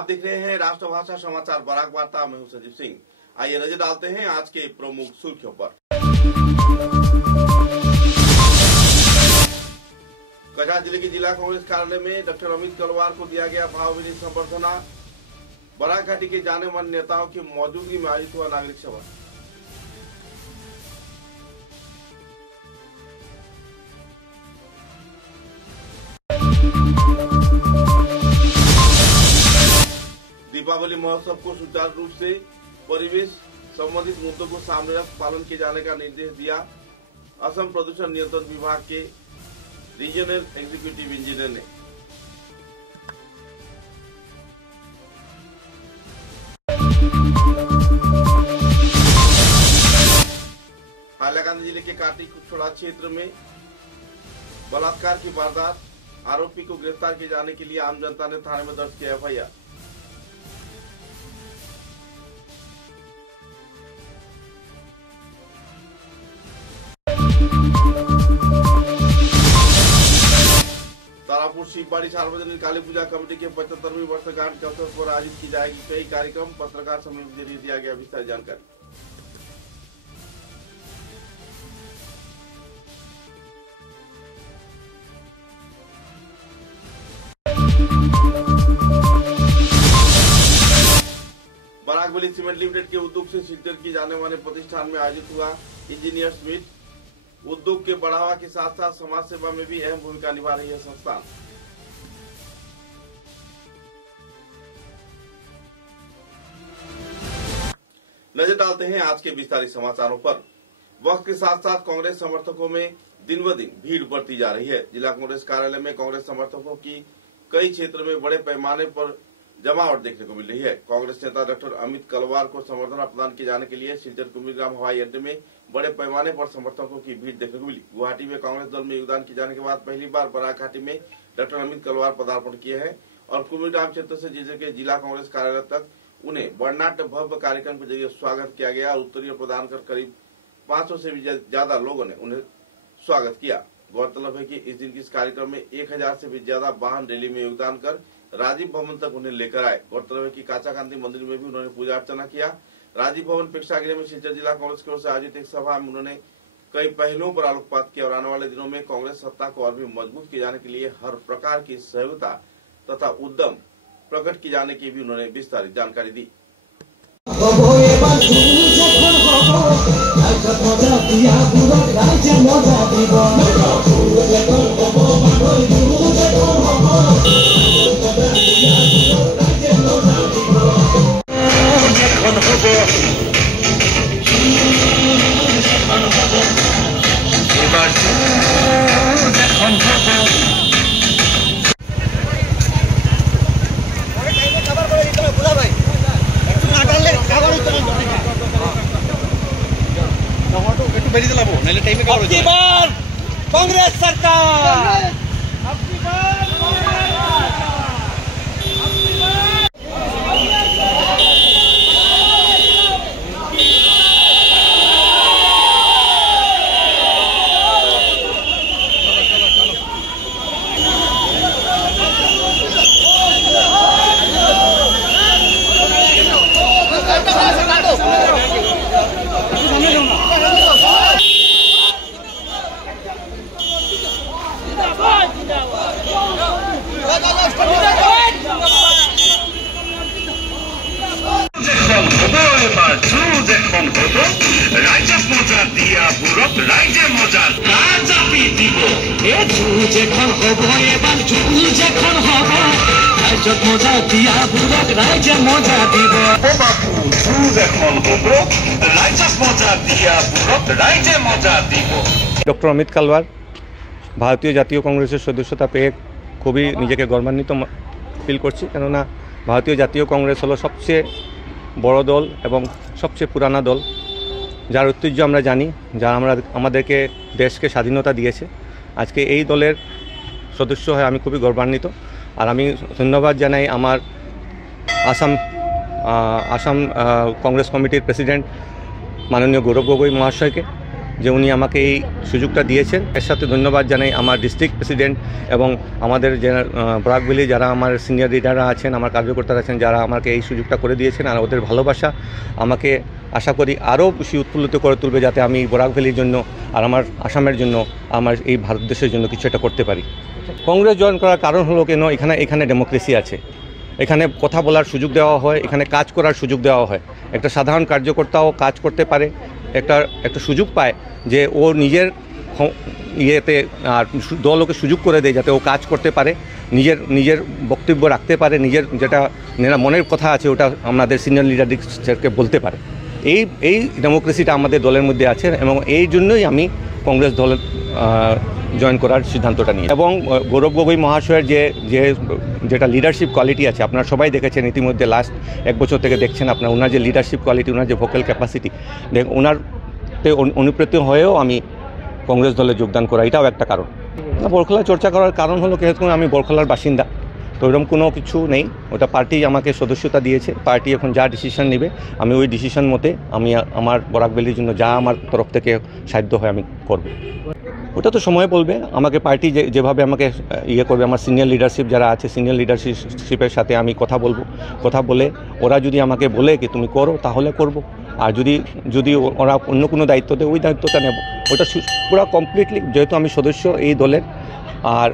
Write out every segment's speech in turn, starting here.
आप देख रहे हैं राष्ट्रभाषा समाचार बराक वार्ता। मैं हूं संजीव सिंह। आइए नजर डालते हैं आज के प्रमुख सुर्खियों पर। कछार जिले के जिला कांग्रेस कार्यालय में डॉक्टर अमित कलवार को दिया गया भावभीनी संबर्धना। बराक घाटी के जाने माने नेताओं की मौजूदगी में आयोजित हुआ नागरिक सभा। दीपावली महोत्सव को सुचारू रूप से परिवेश संबंधित मुद्दों को सामने रख पालन किए जाने का निर्देश दिया असम प्रदूषण नियंत्रण विभाग के रीजनल एग्जीक्यूटिव इंजीनियर ने। हाइलाकांदी जिले के काटीखोड़ा क्षेत्र में बलात्कार की वारदात, आरोपी को गिरफ्तार किए जाने के लिए आम जनता ने थाने में दर्ज किया एफआईआर। तारापुर शिवबाड़ी सार्वजनिक काली पूजा कमेटी के 75वीं वर्षगांठ के अवसर पर आयोजित की जाएगी कई कार्यक्रम। पत्रकार सम्मेलन के जरिए दिया गया विस्तार जानकारी। बराकबली सीमेंट लिमिटेड के उद्योग से सिल्टर की जाने वाले प्रतिष्ठान में आयोजित हुआ इंजीनियर्स मीट। उद्योग के बढ़ावा के साथ साथ समाज सेवा में भी अहम भूमिका निभा रही है संस्थान। नजर डालते हैं आज के विस्तारित समाचारों पर। वक्त के साथ साथ कांग्रेस समर्थकों में दिन ब दिन भीड़ बढ़ती जा रही है। जिला कांग्रेस कार्यालय में कांग्रेस समर्थकों की कई क्षेत्र में बड़े पैमाने पर जमावट देखने को मिल रही है। कांग्रेस नेता डॉक्टर अमित कलवार को संबर्धना प्रदान किए जाने के लिए सिलचर कुंभीग्राम हवाई अड्डे में बड़े पैमाने पर समर्थकों की भीड़ देखने को मिली। गुवाहाटी में कांग्रेस दल में योगदान किए जाने के बाद पहली बार बराक घाटी में डॉक्टर अमित कलवार पदार्पण किए हैं और कुंभीग्राम क्षेत्र से जिले के जिला कांग्रेस कार्यालय तक उन्हें वर्णाढ्य भव्य कार्यक्रम के जरिए स्वागत किया गया और उत्तरीय प्रदान कर करीब 500 से भी ज्यादा लोगों ने उन्हें स्वागत किया। गौरतलब है कि इस दिन के इस कार्यक्रम में 1000 से भी ज्यादा वाहन रैली में योगदान कर राजीव भवन तक उन्हें लेकर आए। गौरतलब है कि काचाकांति मंदिर में भी उन्होंने पूजा अर्चना किया। राजीव भवन प्रेक्षागृह में सिलचर जिला कांग्रेस की ओर से आयोजित एक सभा में उन्होंने कई पहलुओं पर आलोकपात किया और आने वाले दिनों में कांग्रेस सत्ता को और भी मजबूत किए जाने के लिए हर प्रकार की सहयोगिता तथा उद्यम प्रकट किए जाने की भी उन्होंने विस्तारित जानकारी दी। अबकी बार कांग्रेस सरकार, अबकी बार डॉक्टर अमित कलवार भारतीय जातीय कांग्रेसের सदस्यता पेয়ে খুবই নিজেকে গর্বান্বিত ফিল করছি, কেননা ভারতীয় জাতীয় কংগ্রেস হলো সবচেয়ে বড় দল এবং সবচেয়ে পুরানা দল, যার ঐতিহ্য আমরা জানি, যারা আমাদেরকে দেশকে স্বাধীনতা দিয়েছে। আজকে এই দলের সদস্য হয়ে আমি খুবই গর্বান্বিত। আর আমি ধন্যবাদ জানাই আমার আসাম কংগ্রেস কমিটির প্রেসিডেন্ট মাননীয় গৌরব গগৈ মহাশয়কে যে উনি আমাকে এই সুযোগটা দিয়েছেন। এর সাথে ধন্যবাদ জানাই আমার ডিস্ট্রিক্ট প্রেসিডেন্ট এবং আমাদের যে বরাক ভ্যালি যারা আমার সিনিয়র লিডাররা আছেন, আমার কার্যকর্তারা আছেন, যারা আমাকে এই সুযোগটা করে দিয়েছেন। আর ওদের ভালোবাসা আমাকে আশা করি আরও বেশি উৎফুল্লিত করে তুলবে, যাতে আমি বরাক ভ্যালির জন্য আর আমার আসামের জন্য, আমার এই ভারত দেশের জন্য কিছু একটা করতে পারি। কংগ্রেস জয়েন করার কারণ হলো কেন, এখানে ডেমোক্রেসি আছে, এখানে কথা বলার সুযোগ দেওয়া হয়, এখানে কাজ করার সুযোগ দেওয়া হয়। একটা সাধারণ কার্যকর্তাও কাজ করতে পারে, একটা সুযোগ পায় যে ও নিজের ইয়েতে আর দল ওকে সুযোগ করে দেয় যাতে ও কাজ করতে পারে, নিজের বক্তব্য রাখতে পারে, নিজের যেটা মনের কথা আছে ওটা আমাদের সিনিয়র লিডারদেরকে বলতে পারে। এই ডেমোক্রেসিটা আমাদের দলের মধ্যে আছে এবং এই জন্যই আমি কংগ্রেস দলের জয়েন করার সিদ্ধান্তটা নিই। এবং গৌরব গগৈ মহাশয়ের যেটা লিডারশিপ কোয়ালিটি আছে, আপনারা সবাই দেখেছেন ইতিমধ্যে, লাস্ট 1 বছর থেকে দেখছেন আপনার ওনার যে লিডারশিপ কোয়ালিটি, ওনার যে ভোকাল ক্যাপাসিটি, ওনারতে অনুপ্রেরিত হয়েও আমি কংগ্রেস দলে যোগদান করা, এটাও একটা কারণ। বরখলা চর্চা করার কারণ হলো যেহেতু আমি বরখলার বাসিন্দা, তো এরকম কোনো কিছু নেই, ওটা পার্টি আমাকে সদস্যতা দিয়েছে। পার্টি এখন যা ডিসিশন নেবে আমি ওই ডিসিশন মতে আমি আমার বরাক ভ্যালির জন্য যা আমার তরফ থেকে সাধ্য হয় আমি করব। ওটা তো সময় বলবে, আমাকে পার্টি যেভাবে আমাকে ইয়ে করবে, আমার সিনিয়র লিডারশিপ যারা আছে, সিনিয়র লিডারশিপের সাথে আমি কথা বলে ওরা যদি আমাকে বলে কি তুমি করো, তাহলে করব। আর যদি ওরা অন্য কোনো দায়িত্ব দেয়, ওই দায়িত্বটা নেব। ওটা পুরো কমপ্লিটলি, যেহেতু আমি সদস্য এই দলের, আর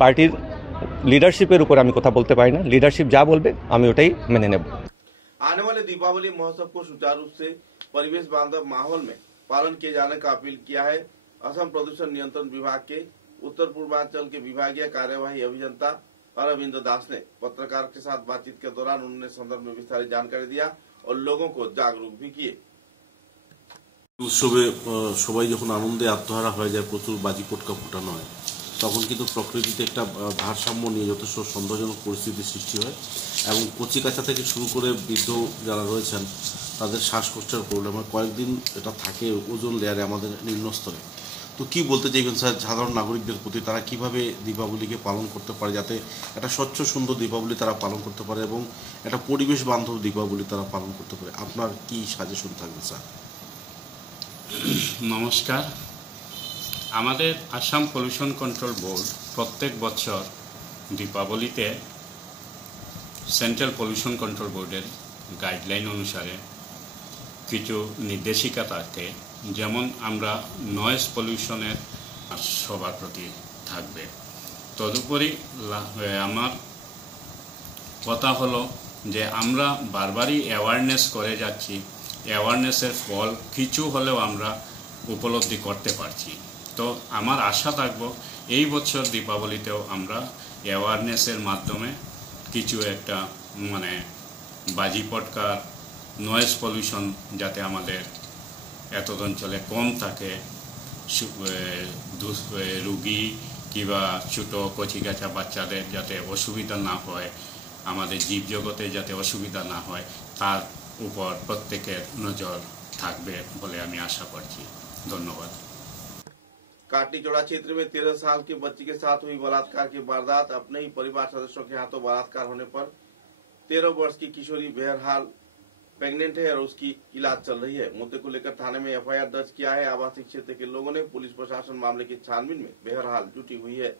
পার্টির लीडरशिपर ऊपर আমি কথা বলতে পারি না। लीडरशिप যা বলবে আমি ওটাই মেনে নেব। आने वाले दीपावली महोत्सव को सुचारू रूप से परिवेश बांधव माहौल में पालन किए जाने का अपील किया है असम प्रदूषण नियंत्रण विभाग के उत्तर पूर्वांचल के विभागीय कार्यवाही अभियंता अरविंद दास ने। पत्रकार के साथ बातचीत के दौरान उन्होंने संदर्भ में विस्तारित जानकारी दिया और लोगों को जागरूक भी किए। उत्सवे सबाई যখন আনন্দে আত্মহারা হয়ে যায়, প্রচুর বাজি পটকা ফোটানো হয়, তখন কিন্তু প্রকৃতিতে একটা ভারসাম্য নিয়ে যথেষ্ট সন্দেহজনক পরিস্থিতির সৃষ্টি হয় এবং কচিকাঁচা থেকে শুরু করে বৃদ্ধ যারা রয়েছেন তাদের শ্বাসকষ্টের প্রবলেম হয়। কয়েকদিন এটা থাকে ওজন লেয়ারে আমাদের নিম্নস্তরে। তো কি বলতে চাইবেন স্যার সাধারণ নাগরিকদের প্রতি, তারা কিভাবে দীপাবলিকে পালন করতে পারে যাতে একটা স্বচ্ছ সুন্দর দীপাবলি তারা পালন করতে পারে এবং একটা পরিবেশ বান্ধব দীপাবলি তারা পালন করতে পারে? আপনার কি সাজেশন থাকবে স্যার? নমস্কার। আমাদের আসাম পলিউশন কন্ট্রোল বোর্ড প্রত্যেক বছর দীপাবলিতে সেন্ট্রাল পলিউশন কন্ট্রোল বোর্ডের গাইডলাইন অনুসারে কিছু নির্দেশিকা থাকে, যেমন আমরা নয়েজ পলিউশনের সবার প্রতি থাকবে। তদুপরি আমার কথা হলো যে আমরা বারবারই অ্যাওয়ারনেস করে যাচ্ছি, অ্যাওয়ারনেসের ফল কিছু হলেও আমরা উপলব্ধি করতে পারছি। তো আমার আশা থাকবো এই বছর দীপাবলিতেও আমরা অ্যাওয়ারনেসের মাধ্যমে কিছু একটা বাজি পটকার নয়েজ পলিউশন যাতে আমাদের এত অঞ্চলে কম থাকে, রুগী কিংবা ছোটো কচিকাঁচা বাচ্চাদের যাতে অসুবিধা না হয়, আমাদের জীবজগতে যাতে অসুবিধা না হয়, তার উপর প্রত্যেকের নজর থাকবে বলে আমি আশা করছি। ধন্যবাদ। काटनी चौड़ा क्षेत्र में 13 साल की बच्ची के साथ हुई बलात्कार की वारदात। अपने ही परिवार सदस्यों के हाथों बलात्कार होने पर 13 वर्ष की किशोरी बहरहाल प्रेग्नेंट है और उसकी इलाज चल रही है। मुद्दे को लेकर थाने में एफआईआर दर्ज किया है। आवासीय क्षेत्र के लोगों ने, पुलिस प्रशासन मामले की छानबीन में बहरहाल जुटी हुई है।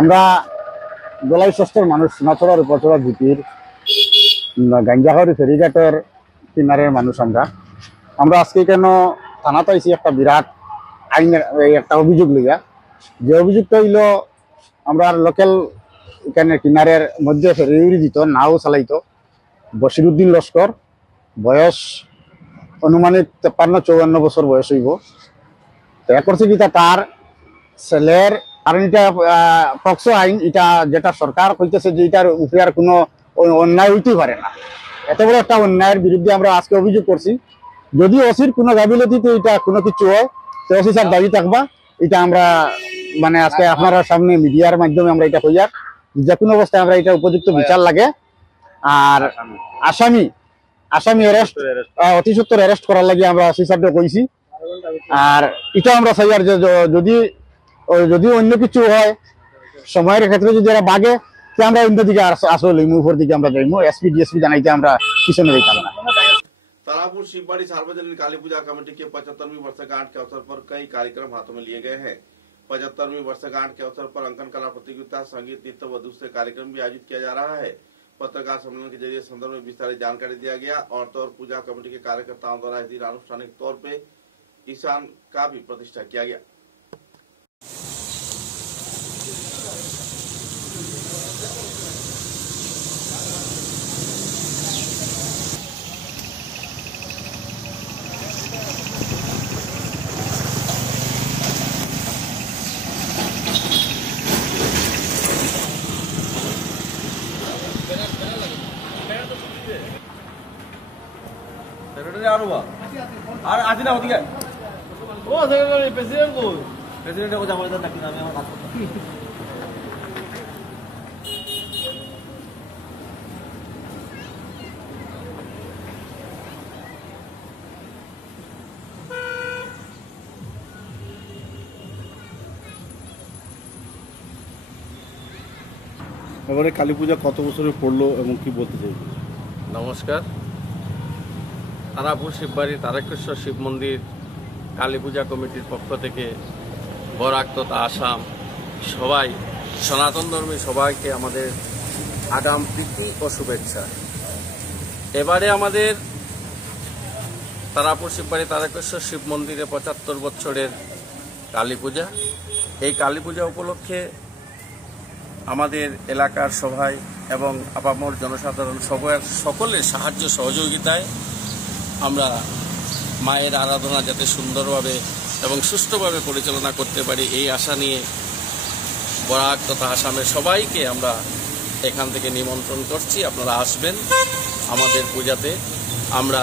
আমরা দোলাই ষষ্ঠের মানুষ, সোনাচড়ার উপরচড়া জিপির গাঞ্জাহরি ফেরিঘাটের কিনারের মানুষ। আমরা আজকে কেন থানাতে আইছি একটা বিরাট আইন একটা অভিযোগ লইয়া। যে অভিযোগটা হইল আমরা লোকাল এখানে কিনারের মধ্যে ফেরি দিত, নাও চালাইতো বশিরউদ্দিন লস্কর, বয়স অনুমানিক 53-54 বছর বয়স হইব। তো করছে কি তার ছেলের কারণ এটা পক্সো আইন, এটা যেটা সরকার কইতেছে যে এটার উপরে আর কোনো অন্যায় হইতেই পারে না। এত বড় একটা অন্যায়ের বিরুদ্ধে আমরা আজকে অভিযোগ করছি। যদি ওসির কোনো গাফিলতিতে এটা কোনো কিছু হয় তো ওসি স্যার দাবি থাকবা, এটা আমরা মানে আজকে আপনারা সামনে মিডিয়ার মাধ্যমে আমরা এটা কইয়ার যে কোনো অবস্থায় আমরা এটা উপযুক্ত বিচার লাগে। আর আসামি অ্যারেস্ট অতি সত্তর অ্যারেস্ট করার লাগে আমরা ওসি স্যারকে কইছি। আর এটা আমরা চাই আর যে যদি অন্য কিছু হয় সময়ের ক্ষেত্রে যদি এরা বাগে তো আমরা অন্য দিকে আসলে উপর দিকে আমরা যাইমু, एसपी डीएसपी জানাইতে আমরা পিছনে যাইতাম না। तारापुर शिवबाड़ी सार्वजनिक काली पूजा कमेटी के 75वीं वर्षगांठ के अवसर पर कई कार्यक्रम हाथों में लिए गए हैं। 75वीं वर्षगांठ के अवसर पर अंकन कला प्रतियोगिता, संगीत, नृत्य व दूसरे कार्यक्रम भी आयोजित किया जा रहा है। पत्रकार सम्मेलन के जरिए संदर्भ में विस्तारित जानकारी दिया गया। और पूजा कमेटी के कार्यकर्ताओं द्वारा इस दिन आनुष्ठानिक तौर पर ईशान का भी प्रतिष्ठा किया गया। আর আজি না ওদিকে ও সেক্রেটারি প্রেসিডেন্ট কই প্রেসিডেন্ট কো জামাই নাকি আমি আমার কাজ করতে এবারে কালী পূজা কত বছরে পড়লো এবং কি বলতে চাইবে? নমস্কার। তারাপুর শিববাড়ি তারকেশ্বর শিব মন্দির কালী পূজা কমিটির পক্ষ থেকে বরাক তথা আসাম সবাই সনাতন ধর্মী সবাইকে আমাদের আগাম প্রীতি ও শুভেচ্ছা। এবারে আমাদের তারাপুর শিববাড়ি তারকেশ্বর শিব মন্দিরে 75 বছরের কালী পূজা। এই কালী পূজা উপলক্ষে আমাদের এলাকার সবাই এবং আপামর জনসাধারণ সকলের সাহায্য সহযোগিতায় আমরা মায়ের আরাধনা যাতে সুন্দরভাবে এবং সুষ্ঠুভাবে পরিচালনা করতে পারি এই আশা নিয়ে বরাক তথা আসামের সবাইকে আমরা এখান থেকে নিমন্ত্রণ করছি। আপনারা আসবেন আমাদের পূজাতে। আমরা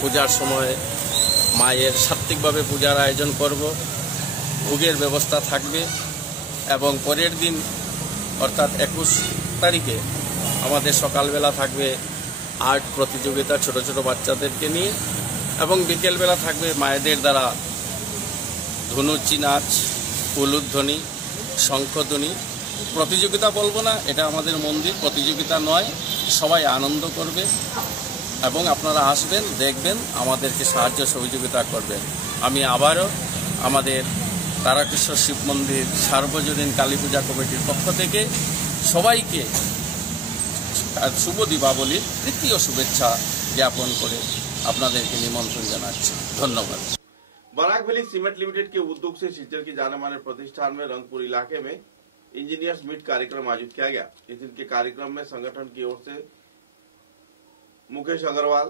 পূজার সময় মায়ের সাত্ত্বিকভাবে পূজার আয়োজন করব, ভোগের ব্যবস্থা থাকবে এবং পরের দিন অর্থাৎ 21 তারিখে আমাদের সকালবেলা থাকবে আর্ট প্রতিযোগিতা ছোট ছোট বাচ্চাদেরকে নিয়ে এবং বিকেলবেলা থাকবে মায়েদের দ্বারা ধনুচি নাচ, উলুধ্বনি, শঙ্খধ্বনি। প্রতিযোগিতা বলবো না, এটা আমাদের মন্দির, প্রতিযোগিতা নয়, সবাই আনন্দ করবে এবং আপনারা আসবেন, দেখবেন, আমাদেরকে সাহায্য সহযোগিতা করবেন। আমি আবারও আমাদের তারকেশ্বর শিব মন্দির সার্বজনীন কালী পূজা কমিটির পক্ষ থেকে সবাইকে শুভ দীপাবলির প্রীতি ও শুভেচ্ছা জ্ঞাপন করে আপনাদেরকে निमंत्रण জানাচ্ছি। ধন্যবাদ। बराक वैली सीमेंट लिमिटेड के उद्योग से सिंचन की जाने माने प्रतिष्ठान में रंगपुर इलाके में इंजीनियर्स मीट कार्यक्रम आयोजित किया गया। इस दिन के कार्यक्रम में संगठन की ओर से मुकेश अग्रवाल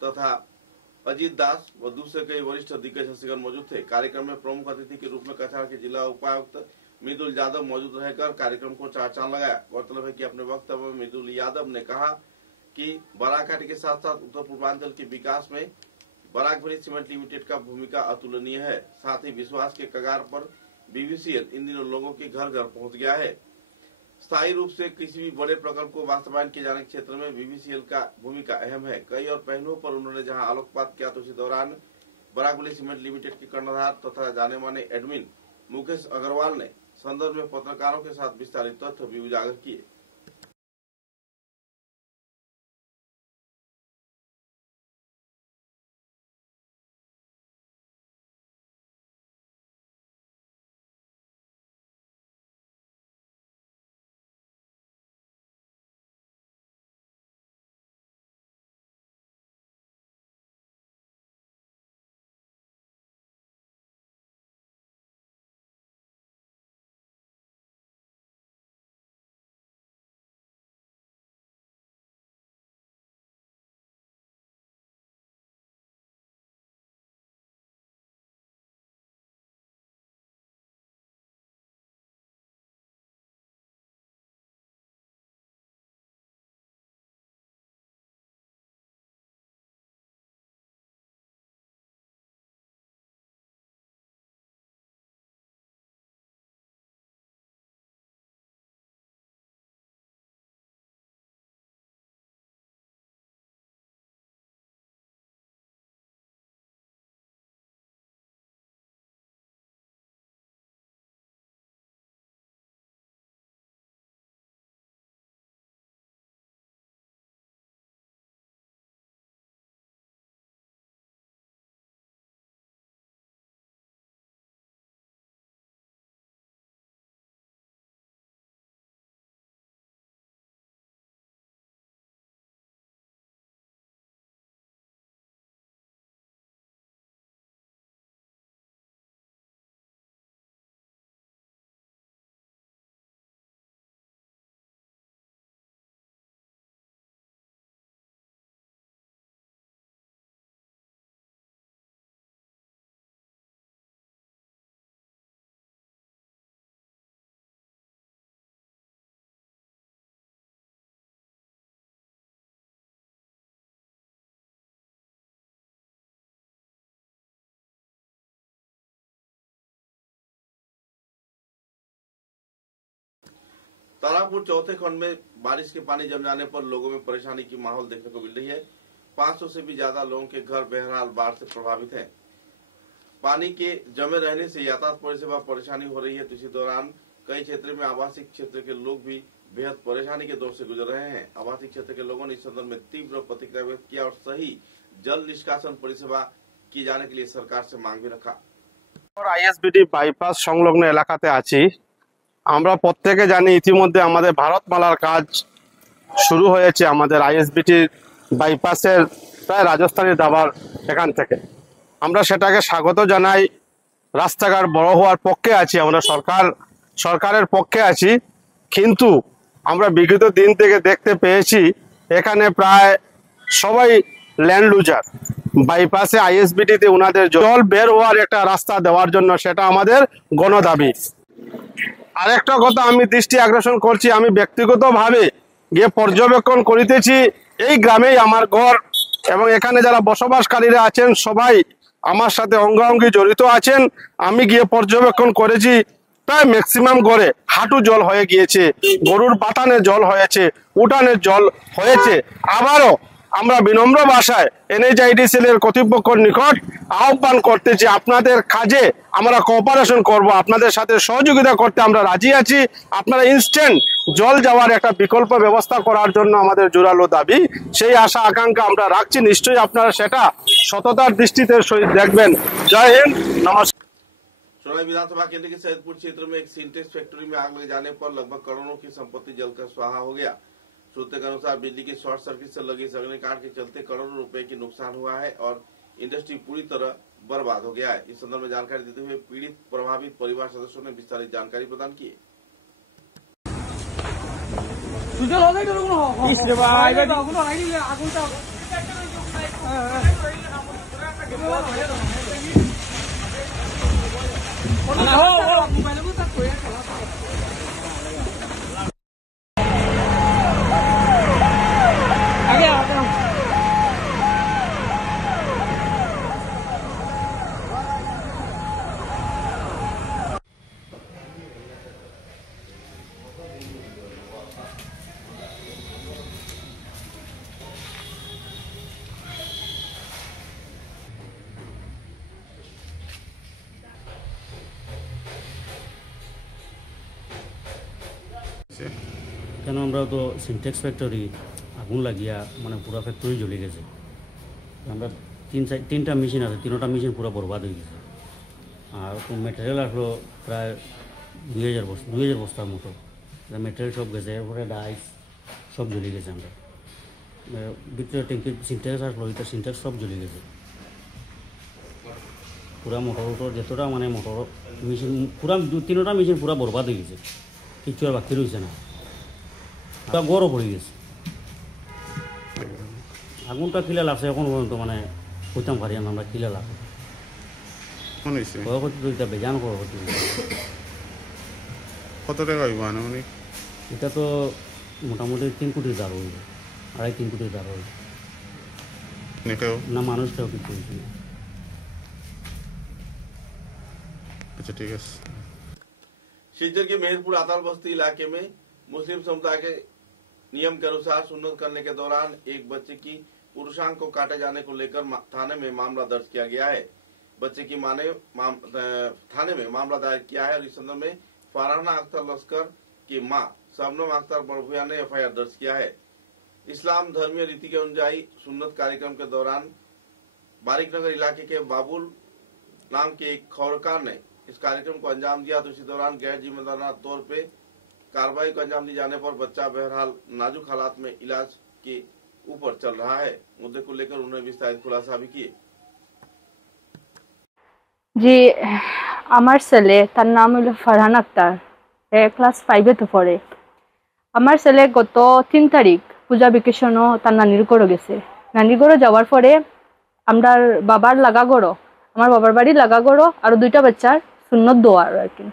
तथा अजीत दास व दूसरे कई वरिष्ठ दिग्गज हस्तिगण मौजूद थे। कार्यक्रम में प्रमुख अतिथि के रूप में कछार के जिला उपायुक्त मृदुल यादव मौजूद रहकर कार्यक्रम को चार चांद लगाया। गौरतलब है कि अपने वक्तव्य में मृदुल यादव ने कहा कि बराक घाटी के साथ साथ उत्तर पूर्वांचल के विकास में बराक वैली सीमेंट लिमिटेड का भूमिका अतुलनीय है। साथ ही विश्वास के कगार पर बीवीसीएल इन दिनों लोगों के घर घर पहुंच गया है। स्थायी रूप से किसी भी बड़े प्रकल्प को वास्तवायन किए जाने के क्षेत्र में बीवीसीएल का भूमिका अहम है। कई और पहलुओं पर उन्होंने जहां आलोकपात किया तो इसी दौरान बराक वैली सीमेंट लिमिटेड के कर्णधार तथा जाने माने एडमिन मुकेश अग्रवाल ने संदर्भ में पत्रकारों के साथ विस्तारित तथ्य भी उजागर किए। तारापुर चौथे खंड में बारिश के पानी जम जाने पर लोगों में परेशानी की माहौल देखने को मिल रही है। 500 से भी ज्यादा लोगों के घर बहरहाल बाढ़ से प्रभावित हैं। पानी के जमे रहने से यातायात परिसेवा परेशानी हो रही है। तो इसी दौरान कई क्षेत्र में आवासीय क्षेत्र के लोग भी बेहद परेशानी के दौर से गुजर रहे हैं। आवासीय क्षेत्र के लोगों ने इस संदर्भ में तीव्र प्रतिक्रिया व्यक्त किया और सही जल निष्कासन परिसेवा किए जाने के लिए सरकार से मांग भी रखा। আইএসবিটি বাইপাস সংলগ্ন এলাকাতে আছি। আমরা প্রত্যেকে জানি ইতিমধ্যে আমাদের ভারতমালার কাজ শুরু হয়েছে আমাদের আইএসবিটি বাইপাসের প্রায় রাজস্থানী দাবার এখান থেকে। আমরা সেটাকে স্বাগত জানাই। রাস্তাঘাট বড় হওয়ার পক্ষে আছি, আমরা সরকারের পক্ষে আছি, কিন্তু আমরা বিগত দিন থেকে দেখতে পেয়েছি এখানে প্রায় সবাই ল্যান্ড লুজার। বাইপাসে আইএসবিটিতে ওনাদের জল বের হওয়ার একটা রাস্তা দেওয়ার জন্য সেটা আমাদের গণদাবি। আরেকটা কথা আমি দৃষ্টি আকর্ষণ করছি, আমি ব্যক্তিগতভাবে গিয়ে পর্যবেক্ষণ করিতেছি। এই গ্রামেই আমার ঘর এবং এখানে যারা বসবাসকারীরা আছেন সবাই আমার সাথে অঙ্গাঙ্গি জড়িত আছেন। আমি গিয়ে পর্যবেক্ষণ করেছি, প্রায় ম্যাক্সিমাম ঘরে হাঁটু জল হয়ে গিয়েছে, গরুর বাতানে জল হয়েছে, উঠানের জল হয়েছে। আবারও আমরা বিনম্র ভাষায় এনএইচআইডিসিএল এর কর্তৃপক্ষের নিকট আহ্বান করতেছি, আপনাদের কাজে আমরা কোঅপারেশন করব, আপনাদের সাথে সহযোগিতা করতে আমরা রাজি আছি। আপনারা ইনস্ট্যান্ট জল যাওয়ার একটা বিকল্প ব্যবস্থা করার জন্য আমাদের জোরালো দাবি, সেই আশা আকাঙ্ক্ষা আমরা রাখছি। নিশ্চয়ই আপনারা সেটা সততার দৃষ্টিতে সহিত देखবেন। জয় হিন্দ, নমস্কার। सोनाई विधानसभा केंद्र के सैदपुर क्षेत्र में एक सिंटेक्स फैक्ट्री में आग लग जाने पर लगभग करोड़ों की संपत्ति जलकर स्वाहा हो गया। सूत्रों के अनुसार बिजली के शॉर्ट सर्किट से लगे इस अग्निकांड के चलते करोड़ों रुपए की नुकसान हुआ है और इंडस्ट्री पूरी तरह बर्बाद हो गया है। इस संदर्भ में जानकारी देते हुए पीड़ित प्रभावित परिवार सदस्यों ने विस्तारित जानकारी प्रदान की। কেন আমরা তো সিনটেক্স ফ্যাক্টরি আগুন লাগিয়া মানে পুরা ফ্যাক্টরি জ্বলে গেছে। আমরা তিনটা মেশিন আছে, তিনটা মেশিন পুরো বরবাদ হয়ে গেছে। আর মেটেরিয়াল আসলো প্রায় 2000 বস্তার মতো মেটেরিয়াল সব গেছে। এরপরে ডাইস সব জ্বলে গেছে। আমরা ভিতরে ট্যাঙ্কি সিনটেক্স আসলো, এটা সিনটেক্স সব জ্বলে গেছে। পুরা মোটর যতটা মানে মোটর মেশিন পুরা তিনটা মেশিন পুরা বরবাদ হয়ে গেছে, কিছু আর বাকি রয়েছে না। গরম পড়ে গেছে। আগুনটা কিলা লাগছে এখন পর্যন্ত মানে বুঝতাম পারি আমরা কিলা লাগছে। ক্ষয়ক্ষতি বেজান ক্ষয়ক্ষতি। কত টাকা হইব আনুমানিক? এটা তো মোটামুটি 3 কোটি দাঁড় হইবে, 2.5-3 কোটি দাঁড় হইবে না। মানুষটাও কিছু হয়েছে না। अच्छा ठीक है। शिवचर के मेहरपुर आताल बस्ती इलाके में मुस्लिम समुदाय के नियम के अनुसार सुन्नत करने के दौरान एक बच्चे की पुरुषांग को काटे जाने को लेकर थाने में मामला दर्ज किया गया है। बच्चे की मां ने थाने में मामला दायर किया है और इस संदर्भ में फरहाना अख्तर लश्कर की मां शबनम अख्तर बड़भुया ने एफआईआर दर्ज किया है। इस्लाम धर्मीय रीति के अनुयायी सुन्नत कार्यक्रम के दौरान बारिकनगर इलाके के बाबुल नाम के एक खौरकार ने इस कार्यक्रम को अंजाम दिया। तो इसी दौरान गैर जिम्मेदाराना तौर पे कार्रवाई को अंजाम दिए जाने पर बच्चा बहरहाल नाजुक हालात में इलाज के ऊपर चल रहा है। मुद्दे को लेकर उन्होंने विस्तारित खुलासा भी किए। জি, আমার ছেলে, তার নাম হলো ফারহান আক্তার, ক্লাস 5-এ পড়ে। আমার ছেলে গত 3 তারিখ পূজা ভ্যাকেশনও তার নানির ঘরে গেছে। নানির ঘরে যাওয়ার পরে আমার বাবার লাগা গড়ো, আমার বাবার বাড়ি লাগা গড়ো আর 2টা বাচ্চার সুন্নত দোয়া আর কি।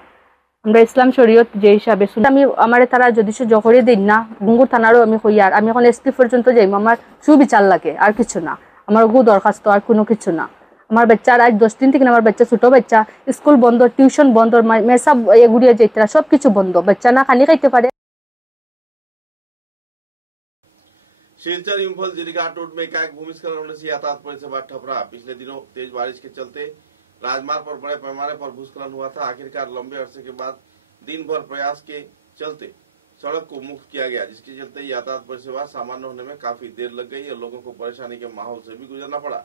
আমরা ইসলাম শরীয়ত যে হিসাবে আমি আমার তারা যদি সে জহরে দিন না গুঙ্গুর থানারও আমি কই আর আমি এখন এসপি পর্যন্ত যাই, আমার সুবিচার লাগে আর কিছু না। আমার গু দরখাস্ত আর কোনো কিছু না। আমার বাচ্চার আজ 10 দিন থেকে আমার বাচ্চা ছোট বাচ্চা, স্কুল বন্ধ, টিউশন বন্ধ, মেসা এগুড়িয়ে যাইতে সব কিছু বন্ধ, বাচ্চা না খানি খাইতে পারে। शिलचर इंफल जिरीघाट रोड में एकाएक भूमिस्खलन होने से यातायात परिसेवा ठप रहा। पिछले दिनों तेज बारिश के चलते राजमार्ग पर बड़े पैमाने पर भूस्खलन हुआ था। आखिरकार लंबे अरसे के बाद दिन भर प्रयास के चलते सड़क को मुक्त किया गया, जिसके चलते यातायात परिसेवा सामान्य होने में काफी देर लग गई और लोगों को परेशानी के माहौल से भी गुजरना पड़ा।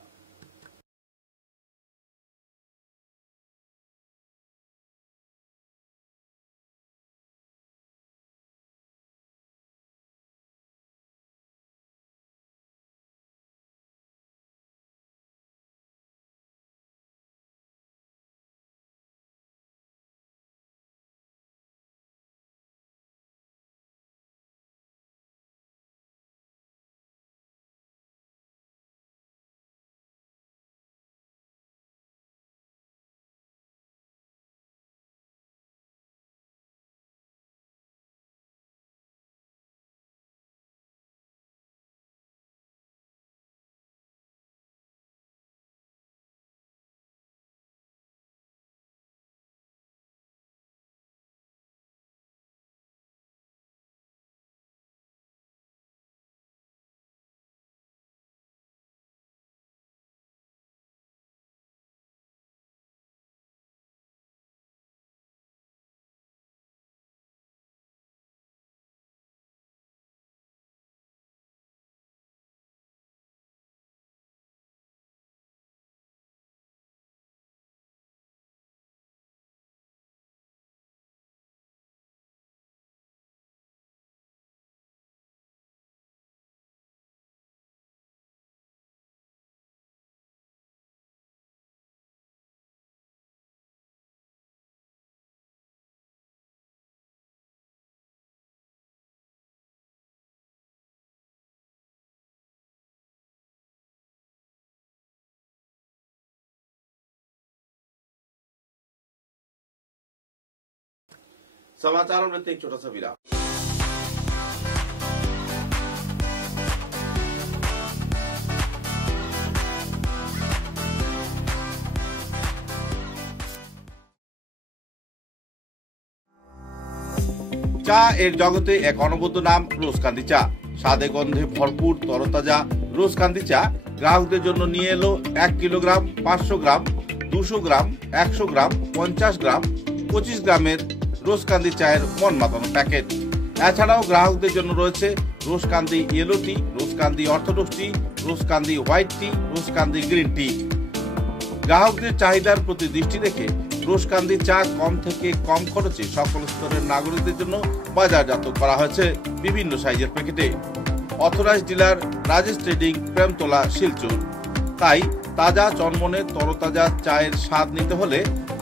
समाचारों में एक छोटा सा विराम। চা এর জগতে এক অনবদ্য নাম রোজকান্দি চা। স্বাদে গন্ধে ভরপুর তরতাজা রোজকান্দি চা গ্রাহকদের জন্য নিয়ে এলো 1 কিলোগ্রাম, 500 গ্রাম, 200 গ্রাম, 100 গ্রাম, 50 গ্রাম, 25 গ্রামের রোজকান্দি চায়ের মন মাতানো প্যাকেট। এছাড়াও গ্রাহকদের জন্য রয়েছে রোজকান্দি ইয়েলো টি, রোজকান্দি অর্থোডক্স টি, রোজকান্দি হোয়াইট টি, রোজকান্দি গ্রিন টি। গ্রাহকদের চাহিদার প্রতি দৃষ্টি রেখে রোজকান্দি চা কম থেকে কম খরচে সকল স্তরের নাগরিকদের জন্য বাজারজাত করা হয়েছে বিভিন্ন সাইজের প্যাকেটে। Authorise dealer Rajesh trading, Premtala, Silchar. তাই তাজা চনমনে তরতাজা চায়ের স্বাদ নিতে হলে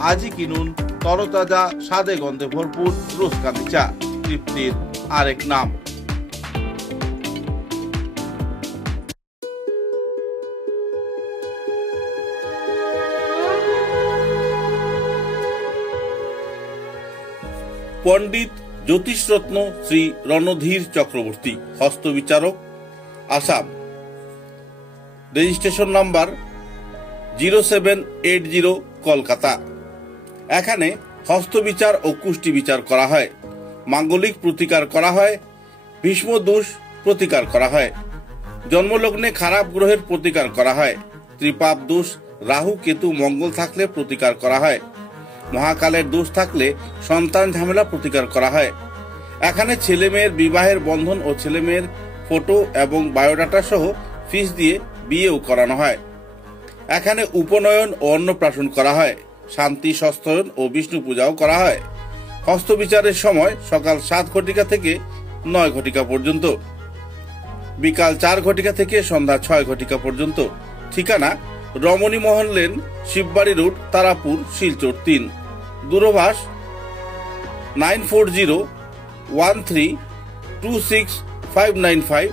আজই কিনুন তরতাজা স্বাদে গন্ধে ভরপুর রোজকান্দি চা, তৃপ্তির আরেক নাম। পণ্ডিত জ্যোতিষরত্ন শ্রী রণধীর চক্রবর্তী, হস্তবিচারক, আসাম। Registration number 0780, Kolkata. এখানে হস্তবিচার ও কুষ্টি বিচার করা হয়, মাঙ্গলিক প্রতিকার করা হয়, ভীষ্ম দোষ প্রতিকার করা হয়, জন্মলগ্নে খারাপ গ্রহের প্রতিকার করা হয়, ত্রিপাপ দোষ, রাহু কেতু মঙ্গল থাকলে প্রতিকার করা হয়, মহাকালের দোষ থাকলে সন্তান ঝামেলা প্রতিকার করা হয়। এখানে ছেলে মেয়ের বিবাহের বন্ধন ও ছেলে মেয়ের ফটো এবং বায়োডাটা সহ ফিস দিয়ে বিয়েও করানো হয়। এখানে উপনয়ন ও অন্নপ্রাশন করা হয়, শান্তি সস্তয়ন ও বিষ্ণু পূজাও করা হয়। হস্তবিচারের সময় সকাল 7 ঘটিকা থেকে 9 ঘটিকা পর্যন্ত, বিকাল 4 ঘটিকা থেকে সন্ধ্যা 6 ঘটিকা পর্যন্ত। ঠিকানা রমণী মোহন লেন, শিববাড়ি রোড, তারাপুর, শিলচর 3। দূরভাষ 9401326595।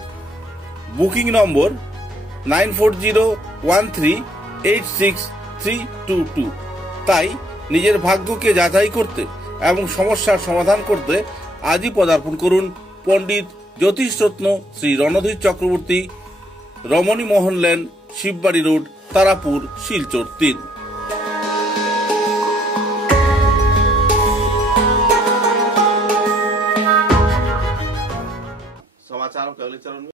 Booking number 9401386322। তাই নিজের ভাগ্যকে যাচাই করতে এবং সমস্যার সমাধান করতে আজই পদার্পণ করুন পণ্ডিত জ্যোতিষরত্ন শ্রী রণধীর চক্রবর্তী, রমণী মোহন লেন, শিববাড়ি রোড, तारापुर, शिलचर 3। समाचारों के अगले चरण में